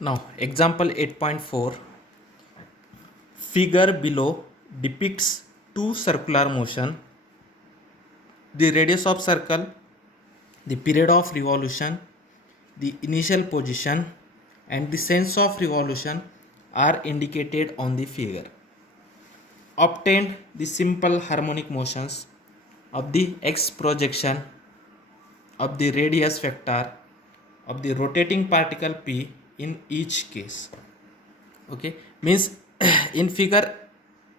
Now, example 8.4. Figure below depicts two circular motion, the radius of circle, the period of revolution, the initial position, and the sense of revolution are indicated on the figure. Obtained the simple harmonic motions of the x projection of the radius vector of the rotating particle p in each case. Okay, means in figure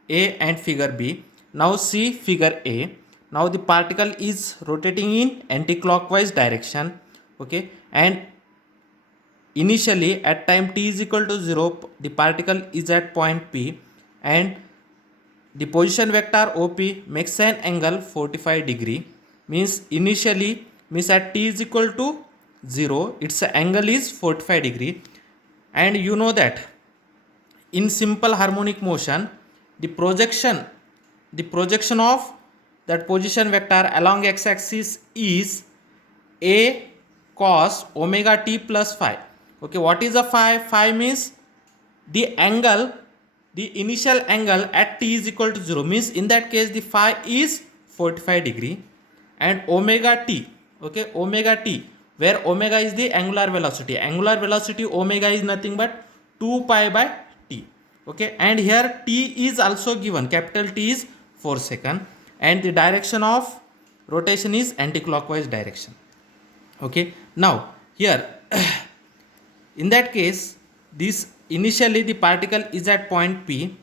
a and figure b. Now see figure a. Now the particle is rotating in anti-clockwise direction. Okay, and initially at time t is equal to 0, the particle is at point p, and the position vector op makes an angle 45 degree. Means initially, means at t is equal to 0, its angle is 45 degree. And you know that in simple harmonic motion, the projection of that position vector along x-axis is a cos omega t plus phi. Okay, what is a phi? Phi means the angle, the initial angle at t is equal to 0, means in that case the phi is 45 degree, and omega t, okay, omega t, where omega is the angular velocity omega is nothing but 2 pi by t. Okay, and here t is also given, capital T is 4 second, and the direction of rotation is anti-clockwise direction. Okay, now here in that case, this initially the particle is at point p.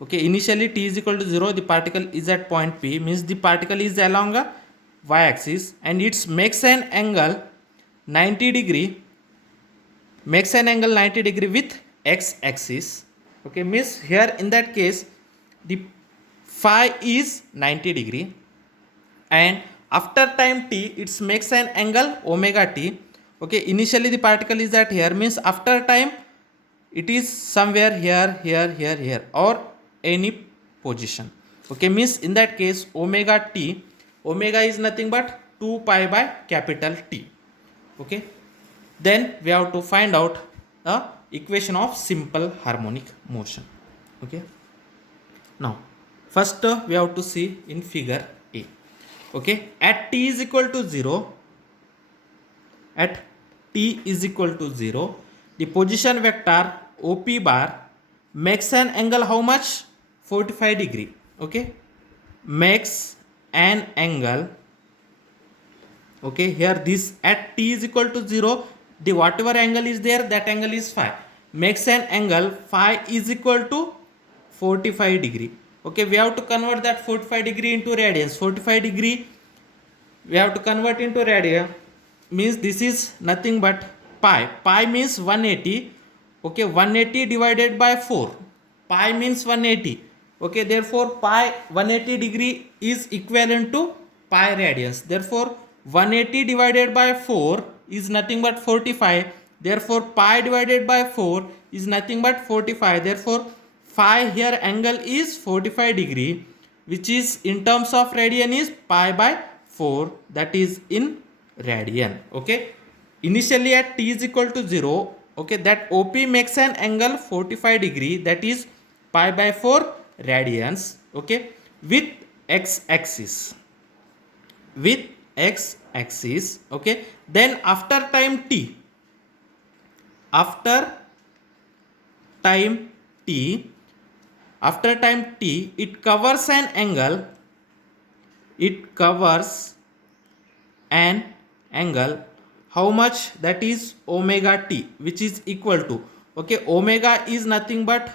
Okay, initially t is equal to 0, the particle is at point p, means the particle is along a y-axis, and it makes an angle 90 degree, with x-axis. Okay, means here in that case the phi is 90 degree, and after time t it makes an angle omega t. Okay, initially the particle is at here, means after time it is somewhere here or any position. Okay, means in that case omega is nothing but 2 pi by capital T. Okay, then we have to find out the equation of simple harmonic motion. Okay, now first we have to see in figure A. Okay, at t is equal to 0, the position vector op bar makes an angle how much? 45 degree. Okay, makes an angle. Okay, here this at t is equal to 0, the whatever angle is there, that angle is phi. Makes an angle phi is equal to 45 degree. Okay, we have to convert that 45 degree into radians. 45 degree we have to convert into radian, means this is nothing but pi means 180. Okay, 180 divided by 4, pi means 180. Okay, therefore pi 180 degree is equivalent to pi radians. Therefore 180 divided by 4 is nothing but 45. Therefore pi divided by 4 is nothing but 45. Therefore phi here angle is 45 degree, which is in terms of radian is pi by 4, that is in radian. Okay, initially at t is equal to 0, okay, that op makes an angle 45 degree, that is pi by 4 radians. Okay, with x-axis, okay, then after time t, it covers an angle how much? That is omega t, which is equal to, okay, omega is nothing but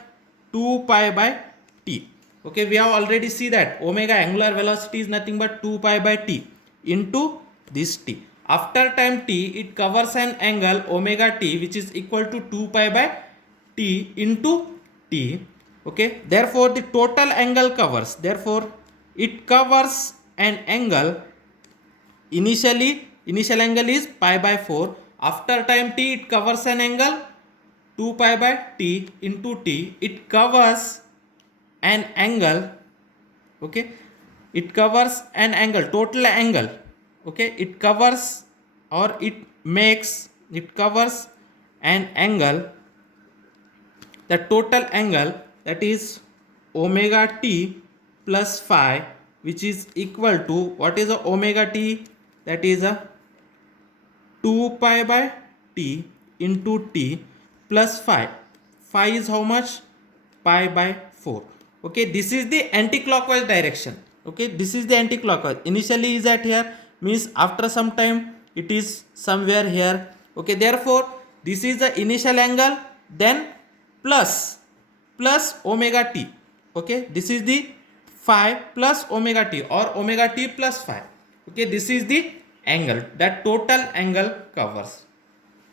2 pi by t. Okay, we have already see that omega angular velocity is nothing but 2 pi by t into this t. After time t it covers an angle omega t, which is equal to 2 pi by t into t. Okay, therefore the total angle covers, therefore it covers an angle. Initial angle is pi by 4. After time t it covers an angle 2 pi by t into t. It covers an angle. Okay, it covers an angle, total angle. Okay, it covers or it covers an angle the total angle, that is omega t plus phi, which is equal to, what is the omega t? That is a 2 pi by t into t plus phi. Phi is how much? Pi by 4. Okay, this is the anti-clockwise direction. Okay, this is the anti-clockwise. Initially is at here, means after some time it is somewhere here. Okay, therefore this is the initial angle, then plus omega t. Okay, this is the phi plus omega t or omega t plus phi. Okay, this is the angle that total angle covers.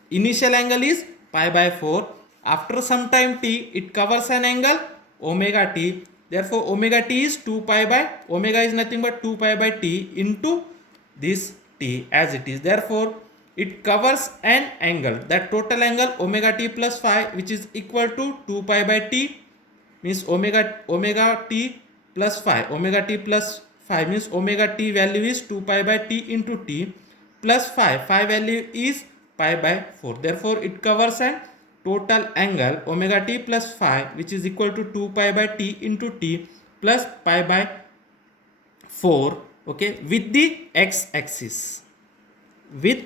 Initial angle is pi by 4. After some time t, it covers an angle omega t. Therefore omega t is 2 pi by, omega is nothing but 2 pi by t into this t as it is. Therefore it covers an angle, that total angle omega t plus phi, which is equal to 2 pi by t, means omega t plus phi. Omega t plus phi means omega t value is 2 pi by t into t plus phi. Phi value is pi by 4. Therefore it covers an total angle omega t plus phi, which is equal to 2 pi by t into t plus pi by 4. Okay, with the x axis, with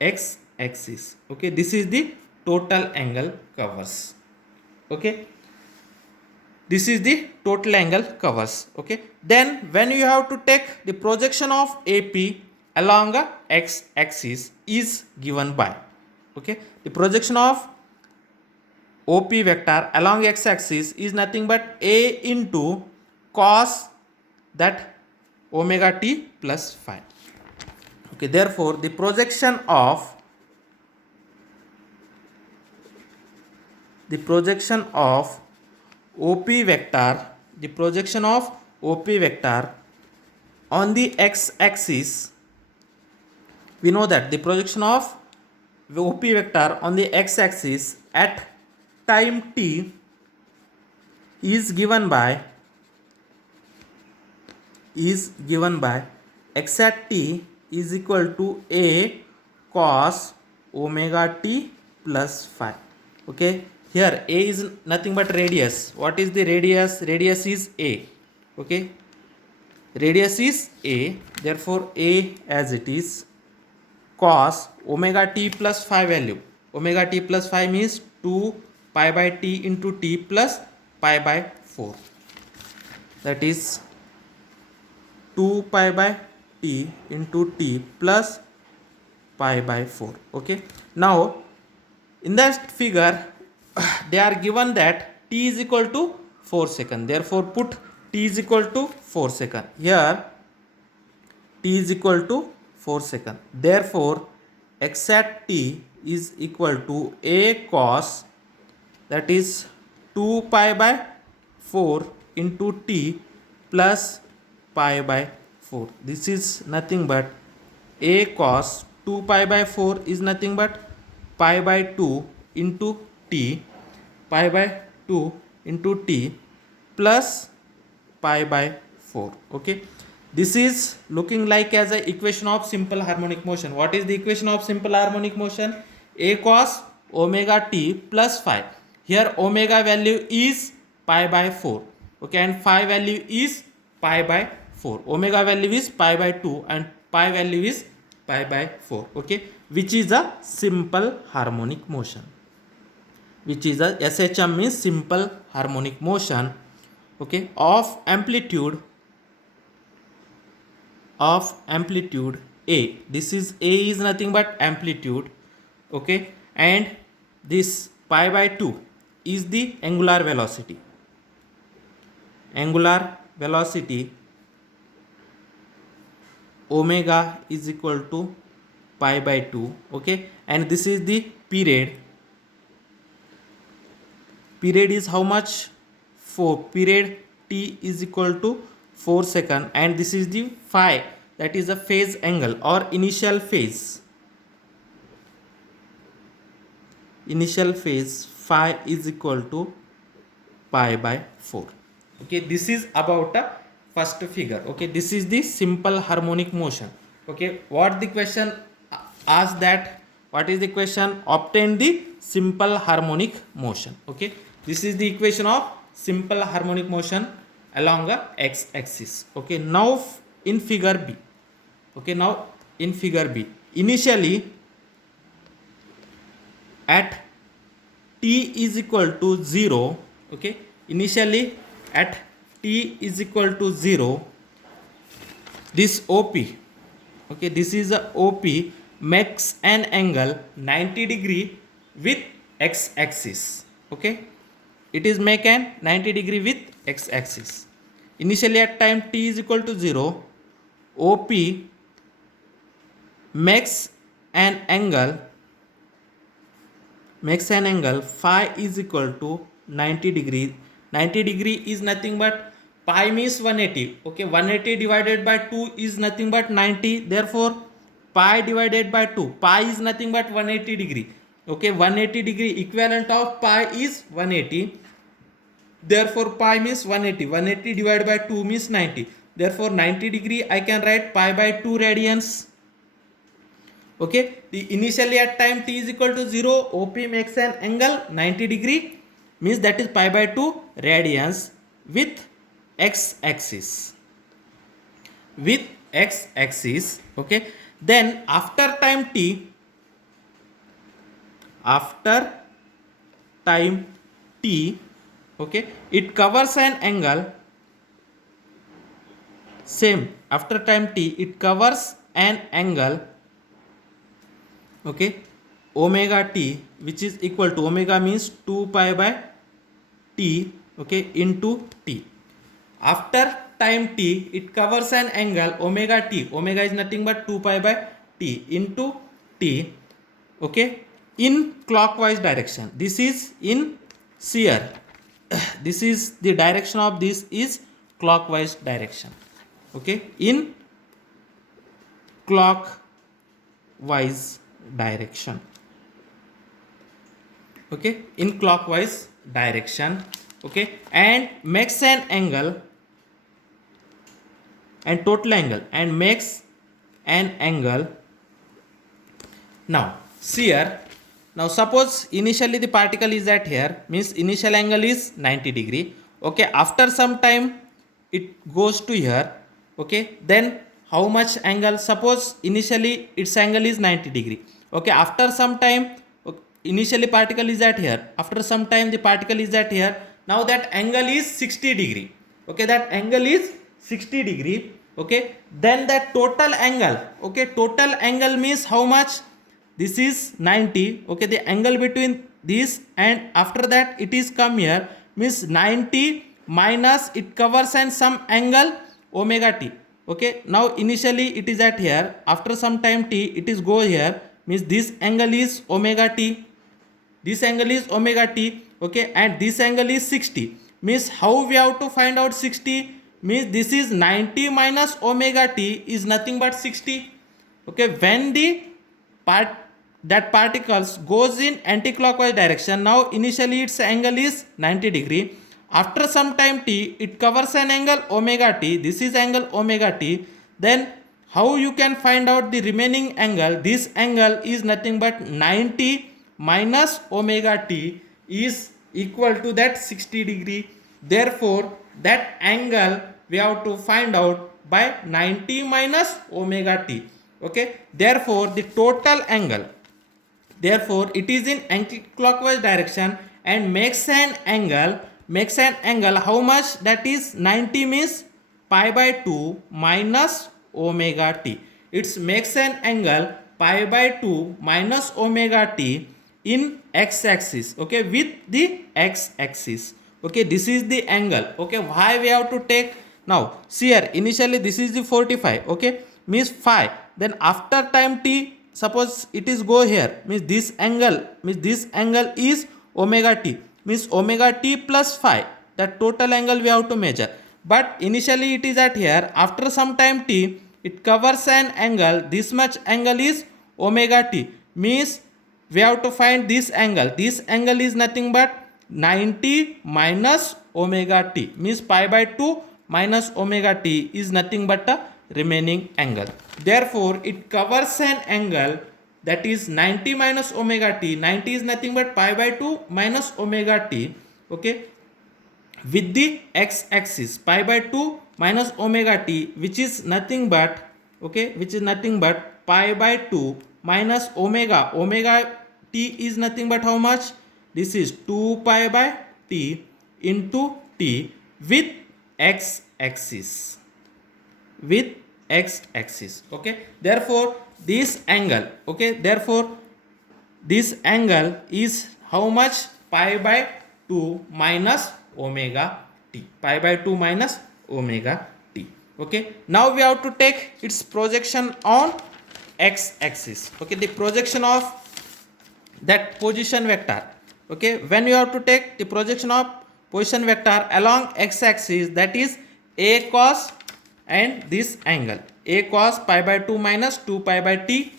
x axis. Okay, this is the total angle covers. Okay, this is the total angle covers. Okay, then when you have to take the projection of AP along a x axis is given by, okay, the projection of OP vector along x axis is nothing but a into cos that omega t plus phi. Okay, therefore the projection of OP vector, the projection of OP vector on the x axis, we know that the projection of OP vector on the x axis at time t is given by x at t is equal to a cos omega t plus phi. Okay, here a is nothing but radius. What is the radius? Radius is a. Okay, radius is a, therefore a as it is cos omega t plus phi value. Omega t plus phi means 2 pi by t into t plus pi by 4. That is 2 pi by t into t plus pi by 4. Okay, now in that figure they are given that t is equal to 4 seconds. Therefore put t is equal to 4 seconds. Here t is equal to 4 seconds. Therefore x at t is equal to a cos, that is 2 pi by 4 into t plus pi by 4. This is nothing but a cos 2 pi by 4 is nothing but pi by 2 into t, pi by 2 into t plus pi by 4. Okay, this is looking like as a equation of simple harmonic motion. What is the equation of simple harmonic motion? A cos omega t plus phi. Here omega value is pi by 4. Okay, and phi value is pi by 4. Omega value is pi by 2 and pi value is pi by 4. Okay, which is a simple harmonic motion. Which is a SHM means simple harmonic motion. Okay, of amplitude A. This is A is nothing but amplitude. Okay, and this pi by 2 is the angular velocity. Angular velocity omega is equal to pi by 2. Okay, and this is the period. Period is how much? 4. Period t is equal to 4 seconds, and this is the phi, that is the phase angle or initial phase. Initial phase phi is equal to pi by 4. Okay, this is about a first figure. Okay, this is the simple harmonic motion. Okay, what the question asked that, what is the question? Obtain the simple harmonic motion. Okay, This is the equation of simple harmonic motion along a x-axis. Okay, now in figure B. Okay, now in figure B, initially at t is equal to 0. Okay, initially at t is equal to 0, this OP, okay, this is a OP, makes an angle 90 degree with x-axis. Okay, it is make an 90 degree with x-axis. Initially at time t is equal to 0, OP makes an angle phi is equal to 90 degree. 90 degree is nothing but pi means 180. Okay, 180 divided by 2 is nothing but 90. Therefore, pi divided by 2. Pi is nothing but 180 degree. Okay, 180 degree equivalent of pi is 180. Therefore, pi means 180. 180 divided by 2 means 90. Therefore, 90 degree I can write pi by 2 radians. Okay, the initially at time t is equal to 0, OP makes an angle 90 degree, means that is pi by 2 radians with x-axis. With x-axis. Okay, then after time t, okay, it covers an angle, same after time t it covers an angle, okay, omega t, which is equal to, omega means 2 pi by t, okay, into t. After time t it covers an angle omega t, omega is nothing but 2 pi by t into t, okay, in clockwise direction. This is in shear. This is the direction of this is clockwise direction. Okay, in clockwise direction. Okay, in clockwise direction. Okay, and makes an angle and total angle and makes an angle. Now see here, now suppose initially the particle is at here, means initial angle is 90 degree. Okay, after some time it goes to here. Okay, then how much angle? Suppose initially its angle is 90 degree. Okay, after some time, initially particle is at here, after some time the particle is at here. Now that angle is 60 degree. Okay, that angle is 60 degree. Okay, then that total angle, okay, total angle means how much? This is 90. Okay, the angle between this and after that it is come here, means 90 minus it covers and some angle omega t. Okay, now initially it is at here, after some time t it is go here, means this angle is omega t, this angle is omega t. Okay, and this angle is 60, means how we have to find out 60? Means this is 90 minus omega t is nothing but 60. Okay, when the particles goes in anti-clockwise direction, now initially its angle is 90 degree. After some time t it covers an angle omega t, this is angle omega t. Then how you can find out the remaining angle? This angle is nothing but 90 minus omega t is equal to that 60 degree. Therefore that angle we have to find out by 90 minus omega t. Okay, therefore the total angle, therefore it is in anti-clockwise direction and makes an angle how much? That is 90 means pi by 2 minus omega t. It makes an angle pi by 2 minus omega t in x-axis. Okay, with the x-axis. Okay, this is the angle. Okay, why we have to take? Now see here, initially this is the 45. Okay, means phi. Then after time t, suppose it is go here, means this angle is omega t, means omega t plus phi, that total angle we have to measure. But initially it is at here, after some time t it covers an angle, this much angle is omega t, means we have to find this angle is nothing but 90 minus omega t, means pi by 2 minus omega t is nothing but a remaining angle. Therefore it covers an angle that is 90 minus omega t. 90 is nothing but pi by 2 minus omega t. okay, with the x axis pi by 2 minus omega t, which is nothing but, okay, which is nothing but pi by 2 minus omega t is nothing but how much? This is 2 pi by t into t with x axis, with x axis, okay. Therefore this angle, okay, therefore this angle is how much? Pi by 2 minus omega t, pi by 2 minus omega t, okay. Now we have to take its projection on x axis, okay, the projection of that position vector, okay. When you have to take the projection of position vector along x axis, that is a cos and this angle a cos pi by 2 minus 2 pi by t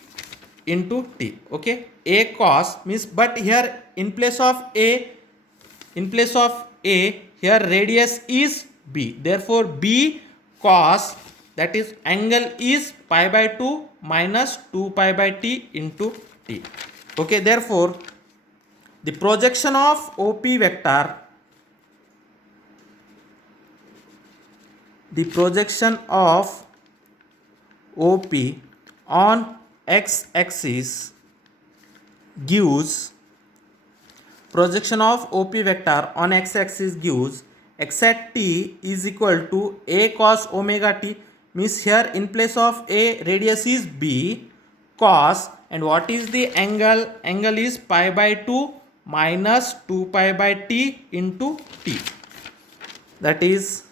into t, okay. A cos means, but here in place of a here radius is b, therefore b cos, that is angle is pi by 2 minus 2 pi by t into t, okay. Therefore the projection of OP vector, the projection of OP on x axis gives, projection of OP vector on x axis gives x at t is equal to a cos omega t, means here in place of a radius is b cos, and what is the angle? Angle is pi by 2 minus 2 pi by t into t, that is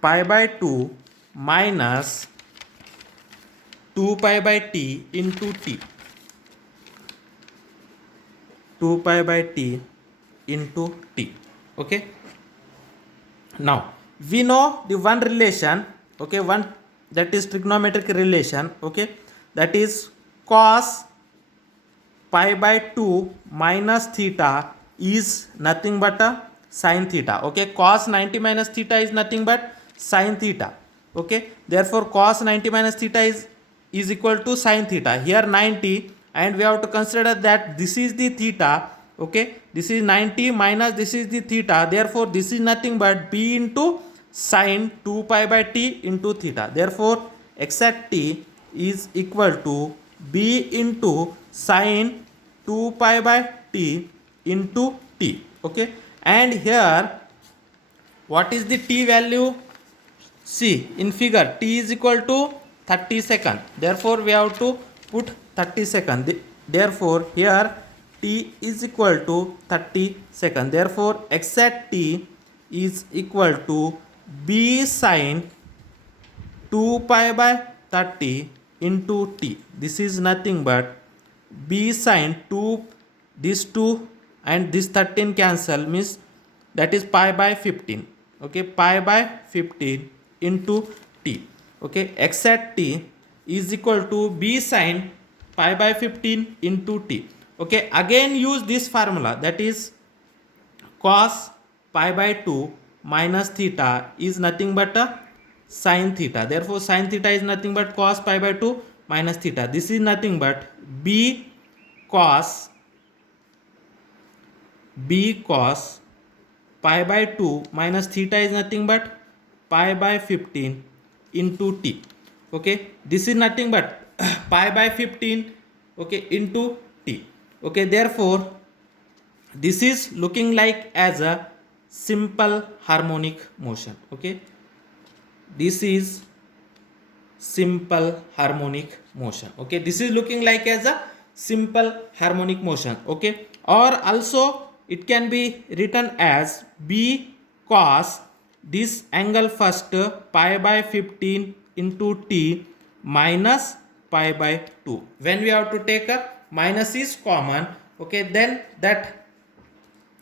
pi by 2 minus 2 pi by t into t, 2 pi by t into t, okay. Now we know the one relation, okay, one, that is trigonometric relation, okay, that is cos pi by 2 minus theta is nothing but a sin theta, okay. Cos 90 minus theta is nothing but sin theta, okay. Therefore cos 90 minus theta is equal to sin theta, here 90, and we have to consider that this is the theta, okay, this is 90 minus this is the theta, therefore this is nothing but b into sin 2 pi by t into theta, therefore x at t is equal to b into sin 2 pi by t into t, okay. And here what is the t value? See in figure t is equal to 30 seconds, therefore we have to put 30 seconds, therefore here t is equal to 30 seconds, therefore x at t is equal to b sin 2 pi by 30 into t, this is nothing but b sin 2, this 2 and this 13 cancel, means that is pi by 15, okay, pi by 15 into t, okay. X at t is equal to b sin pi by 15 into t, okay. Again use this formula, that is cos pi by 2 minus theta is nothing but a sin theta, therefore sin theta is nothing but cos pi by 2 minus theta, this is nothing but b cos pi by 2 minus theta is nothing but pi by 15 into t, okay. This is nothing but pi by 15, okay, into t, okay. Therefore this is looking like as a simple harmonic motion, okay. This is simple harmonic motion, okay. This is looking like as a simple harmonic motion, okay. Or also it can be written as b cos this angle first pi by 15 into t minus pi by 2. When we have to take a minus is common, okay, then that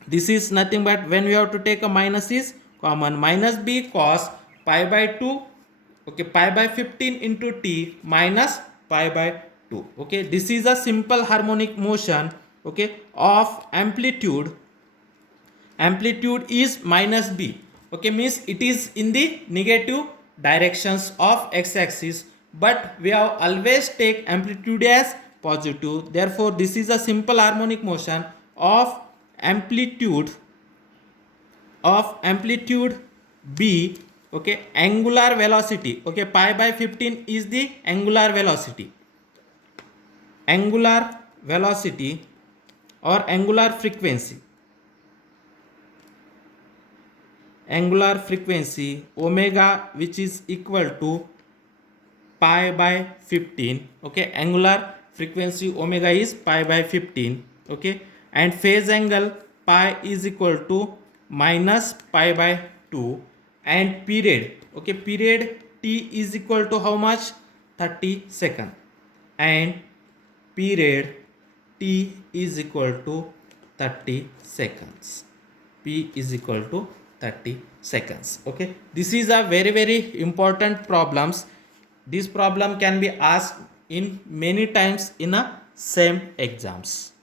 this is nothing but, when we have to take a minus is common, minus b cos pi by 2, okay, pi by 15 into t minus pi by 2, okay. This is a simple harmonic motion, okay, of amplitude is minus b, okay, means it is in the negative directions of x axis, but we have always take amplitude as positive, therefore this is a simple harmonic motion of amplitude of amplitude b, okay, angular velocity, okay, pi by 15 is the angular velocity, or angular frequency omega, which is equal to pi by 15, okay, angular frequency omega is pi by 15, okay, and phase angle pi is equal to minus pi by 2, and period, okay, period t is equal to how much, 30 second, and period t is equal to 30 seconds, p is equal to 30 seconds. Okay, this is a very very important problems. This problem can be asked in many times in a same exams.